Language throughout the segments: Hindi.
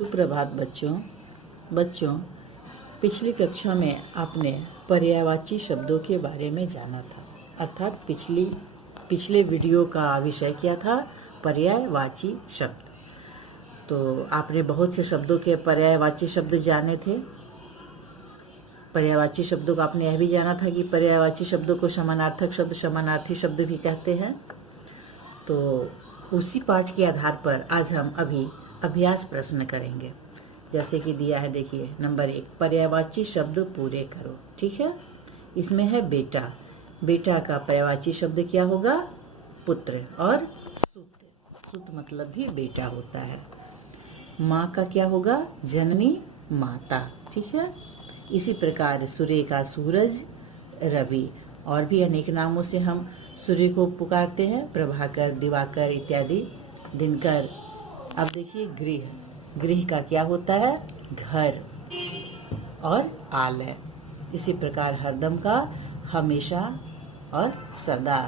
सुप्रभात बच्चों, पिछली कक्षा में आपने पर्यायवाची शब्दों के बारे में जाना था। अर्थात पिछले वीडियो का विषय क्या था? पर्यायवाची शब्द। तो आपने बहुत से शब्दों के पर्यायवाची शब्द जाने थे। पर्यायवाची शब्दों को आपने यह भी जाना था कि पर्यायवाची शब्दों को समानार्थक शब्द, समानार्थी शब्द भी कहते हैं। तो उसी पाठ के आधार पर आज हम अभी अभ्यास प्रश्न करेंगे। जैसे कि दिया है, देखिए नंबर 1, पर्यायवाची शब्द पूरे करो। ठीक है, इसमें है बेटा। बेटा का पर्यायवाची शब्द क्या होगा? पुत्र। और सुत मतलब भी बेटा होता है। माँ का क्या होगा? जननी, माता। ठीक है, इसी प्रकार सूर्य का सूरज, रवि। और भी अनेक नामों से हम सूर्य को पुकारते हैं, प्रभाकर, दिवाकर इत्यादि, दिनकर। अब देखिए गृह का क्या होता है? घर और आलय। इसी प्रकार हरदम का हमेशा और सदा।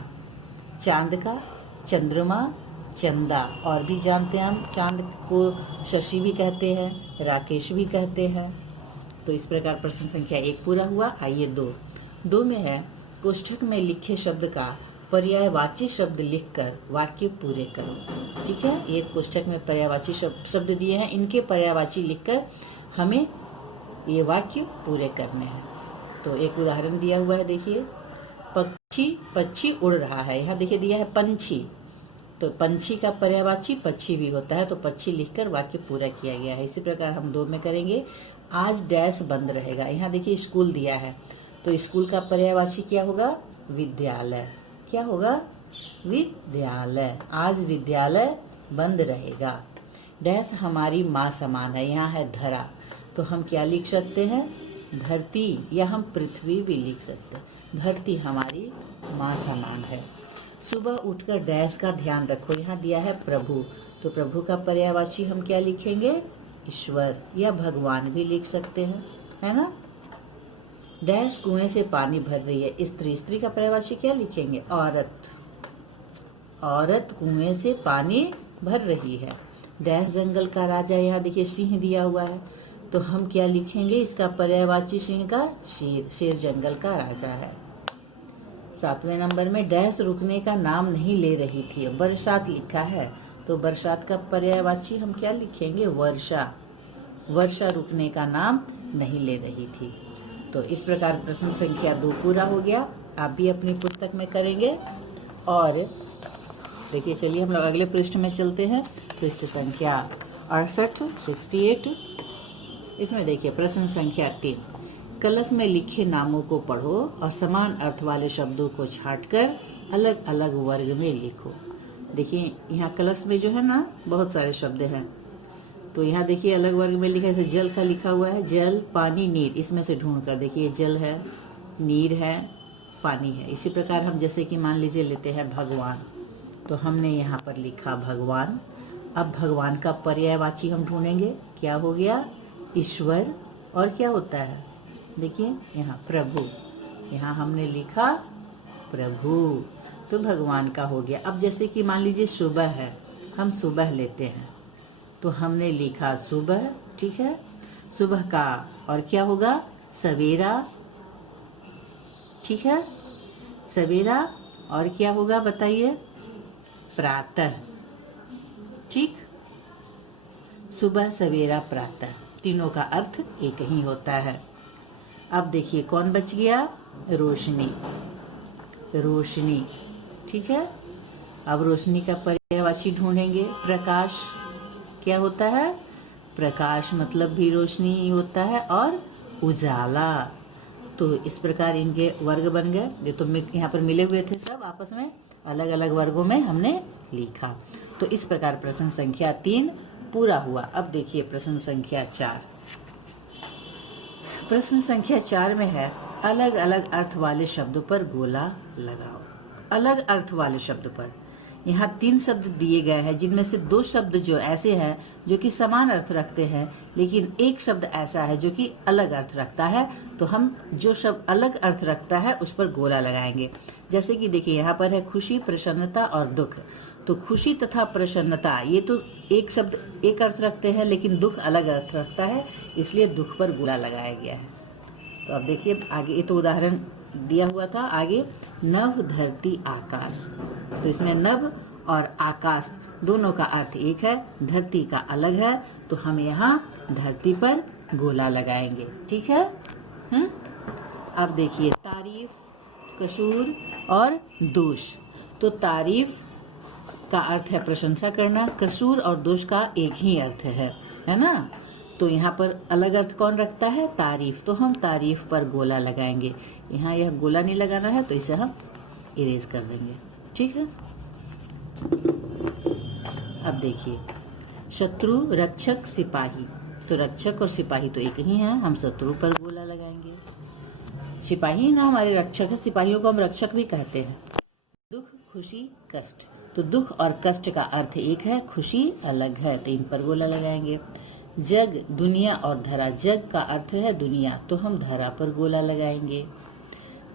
चांद का चंद्रमा, चंदा। और भी जानते हैं हम, चांद को शशि भी कहते हैं, राकेश भी कहते हैं। तो इस प्रकार प्रश्न संख्या 1 पूरा हुआ। आइए 2 में है, कोष्ठक में लिखे शब्द का पर्यायवाची शब्द लिखकर वाक्य पूरे करो। ठीक है, एक कोष्ठक में पर्यायवाची शब्द दिए हैं, इनके पर्यायवाची लिखकर हमें ये वाक्य पूरे करने हैं। तो एक उदाहरण दिया हुआ है, देखिए पक्षी उड़ रहा है। यहाँ देखिए दिया है पंछी, तो पंछी का पर्यायवाची पक्षी भी होता है, तो पक्षी लिखकर वाक्य पूरा किया गया है। इसी प्रकार हम 2 में करेंगे, आज डैश बंद रहेगा। यहाँ देखिए स्कूल दिया है, तो स्कूल का पर्यायवाची क्या होगा? विद्यालय। क्या होगा? विद्यालय। आज विद्यालय बंद रहेगा। डैश हमारी माँ समान है। यहाँ है धरा, तो हम क्या लिख सकते हैं? धरती, या हम पृथ्वी भी लिख सकते हैं। धरती हमारी माँ समान है। सुबह उठकर डैश का ध्यान रखो। यहाँ दिया है प्रभु, तो प्रभु का पर्यायवाची हम क्या लिखेंगे? ईश्वर, या भगवान भी लिख सकते हैं, है ना। डैश कुएं से पानी भर रही है। स्त्री का पर्यायवाची क्या लिखेंगे? औरत। औरत कुएं से पानी भर रही है। डैश जंगल का राजा, यहाँ देखिए सिंह दिया हुआ है, तो हम क्या लिखेंगे? इसका पर्यायवाची सिंह का शेर। शेर जंगल का राजा है। 7वें नंबर में, डैश रुकने का नाम नहीं ले रही थी। बरसात लिखा है, तो बरसात का पर्यायवाची हम क्या लिखेंगे? वर्षा। वर्षा रुकने का नाम नहीं ले रही थी। तो इस प्रकार प्रश्न संख्या 2 पूरा हो गया। आप भी अपनी पुस्तक में करेंगे। और देखिए, चलिए हम लोग अगले पृष्ठ में चलते हैं। पृष्ठ संख्या 68। इसमें देखिए प्रश्न संख्या 3, कलश में लिखे नामों को पढ़ो और समान अर्थ वाले शब्दों को छांटकर अलग अलग वर्ग में लिखो। देखिए यहाँ कलश में जो है ना, बहुत सारे शब्द हैं, तो यहाँ देखिए अलग वर्ग में लिखा है। जैसे जल का लिखा हुआ है, जल, पानी, नीर। इसमें से ढूंढ कर देखिए, जल है, नीर है, पानी है। इसी प्रकार हम जैसे कि मान लीजिए लेते हैं भगवान, तो हमने यहाँ पर लिखा भगवान। अब भगवान का पर्यायवाची हम ढूंढेंगे, क्या हो गया? ईश्वर। और क्या होता है? देखिए यहाँ प्रभु, यहाँ हमने लिखा प्रभु, तो भगवान का हो गया। अब जैसे कि मान लीजिए सुबह है, हम सुबह लेते हैं, तो हमने लिखा सुबह। ठीक है, सुबह का और क्या होगा? सवेरा। ठीक है, सवेरा। और क्या होगा बताइए? प्रातः। ठीक, सुबह, सवेरा, प्रातः, तीनों का अर्थ एक ही होता है। अब देखिए कौन बच गया? रोशनी। रोशनी। ठीक है, अब रोशनी का पर्यायवाची ढूंढेंगे। प्रकाश। क्या होता है? प्रकाश मतलब भी रोशनी ही होता है। और उजाला। तो इस प्रकार इनके वर्ग बन गए। ये तो यहाँ पर मिले हुए थे, सब आपस में अलग अलग वर्गों में हमने लिखा। तो इस प्रकार प्रश्न संख्या 3 पूरा हुआ। अब देखिए प्रश्न संख्या 4। प्रश्न संख्या 4 में है, अलग अलग अर्थ वाले शब्दों पर गोला लगाओ। अलग अर्थ वाले शब्द पर यहाँ 3 शब्द दिए गए हैं, जिनमें से 2 शब्द जो ऐसे हैं जो कि समान अर्थ रखते हैं, लेकिन एक शब्द ऐसा है जो कि अलग अर्थ रखता है। तो हम जो शब्द अलग अर्थ रखता है उस पर गोला लगाएंगे। जैसे कि देखिए यहाँ पर है खुशी, प्रसन्नता और दुख। तो खुशी तथा प्रसन्नता, ये तो एक शब्द एक अर्थ रखते हैं, लेकिन दुख अलग अर्थ रखता है, इसलिए दुख पर गोला लगाया गया है। तो अब देखिए आगे, ये तो उदाहरण दिया हुआ था। आगे नभ धरती आकाश, तो इसमें नभ और आकाश दोनों का अर्थ एक है, धरती का अलग है, तो हम यहाँ धरती पर गोला लगाएंगे। ठीक है। अब देखिए तारीफ, कसूर और दोष। तो तारीफ का अर्थ है प्रशंसा करना, कसूर और दोष का एक ही अर्थ है ना। तो यहाँ पर अलग अर्थ कौन रखता है? तारीफ। तो हम तारीफ पर गोला लगाएंगे। यहाँ यह गोला नहीं लगाना है, तो इसे हम इरेज कर देंगे। ठीक है। अब देखिए शत्रु, रक्षक, सिपाही। तो रक्षक और सिपाही तो एक ही है, हम शत्रु पर गोला लगाएंगे। सिपाही ना हमारे रक्षक है, सिपाहियों को हम रक्षक भी कहते हैं। दुख, खुशी, कष्ट। तो दुख और कष्ट का अर्थ एक है, खुशी अलग है, तो इन पर गोला लगाएंगे। जग, दुनिया और धरा। जग का अर्थ है दुनिया, तो हम धरा पर गोला लगाएंगे।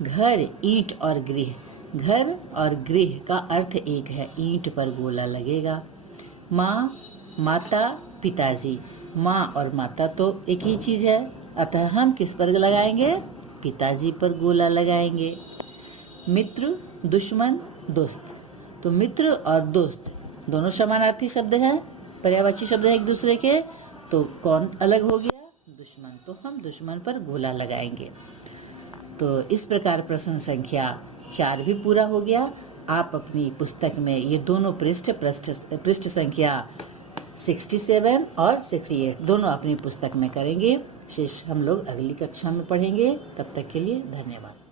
घर, ईंट और गृह। घर और गृह का अर्थ एक है, ईंट पर गोला लगेगा। माँ, माता, पिताजी। माँ और माता तो एक ही चीज है, अतः हम किस पर लगाएंगे? पिताजी पर गोला लगाएंगे। मित्र, दुश्मन, दोस्त। तो मित्र और दोस्त दोनों समानार्थी शब्द हैं, पर्यायवाची शब्द हैं एक दूसरे के, तो कौन अलग हो गया? दुश्मन। तो हम दुश्मन पर गोला लगाएंगे। तो इस प्रकार प्रश्न संख्या 4 भी पूरा हो गया। आप अपनी पुस्तक में ये दोनों पृष्ठ संख्या 67 और 68 दोनों अपनी पुस्तक में करेंगे। शेष हम लोग अगली कक्षा में पढ़ेंगे। तब तक के लिए धन्यवाद।